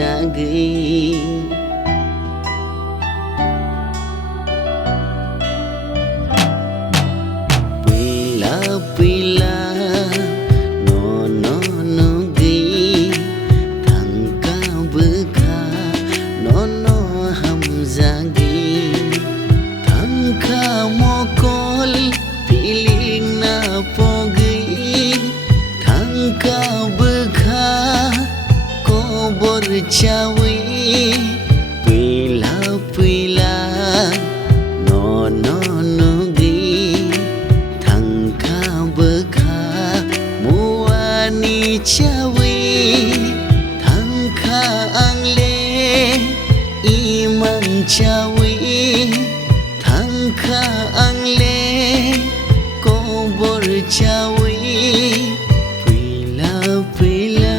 zagi pila pila no no no gi thangka bukha no no ham zagi thangka mokol piling na pogi thangka bukha cawi pila pila no no no gi thangka bukha muani cawi thangka angle iman cawi thangka angle kobor cawi pila pila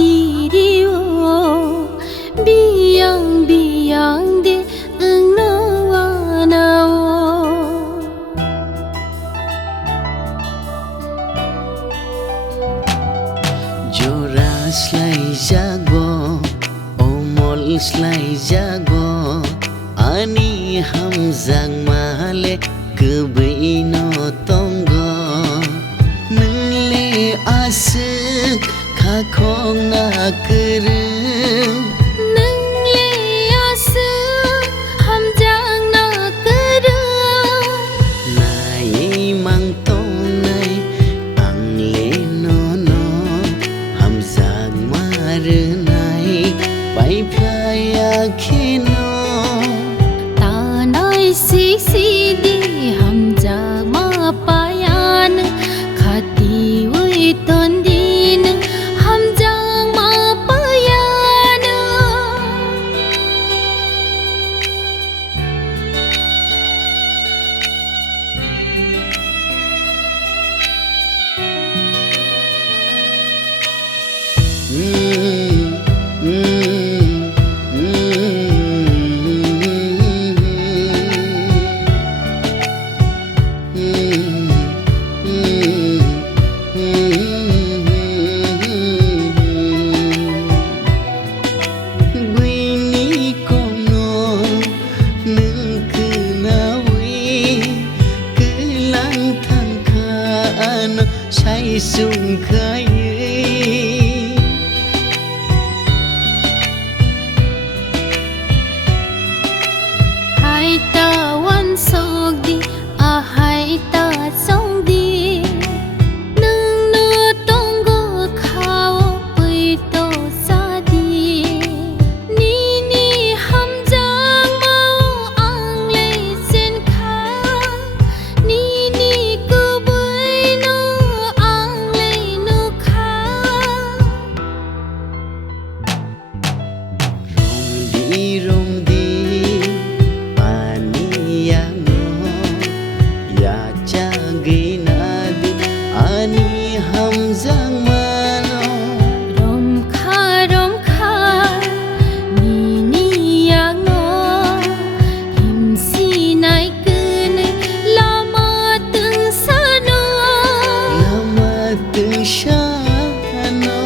Kirio biang biang de nawa jora slai jago omol slai jago ani hamzang male kebeino tonggo nengle asik khong na kereng nâng lê asu ham jang na kereng nai mang tong nai ang le no no ham zang mar nai pai phai akhino ta nai si si di ham jang ma payan khati ui ton di sung khai hai ta wan sok di a hai ta song di nung nu tong go khao pui to sa di ni ni ham jang mau ang le sen kha ni ni ku bui no rong di pani yang no ya cha gi na di ani ham zang mano rom kha ni ni yang no him si nai kun lama tung sa no lama tung sha no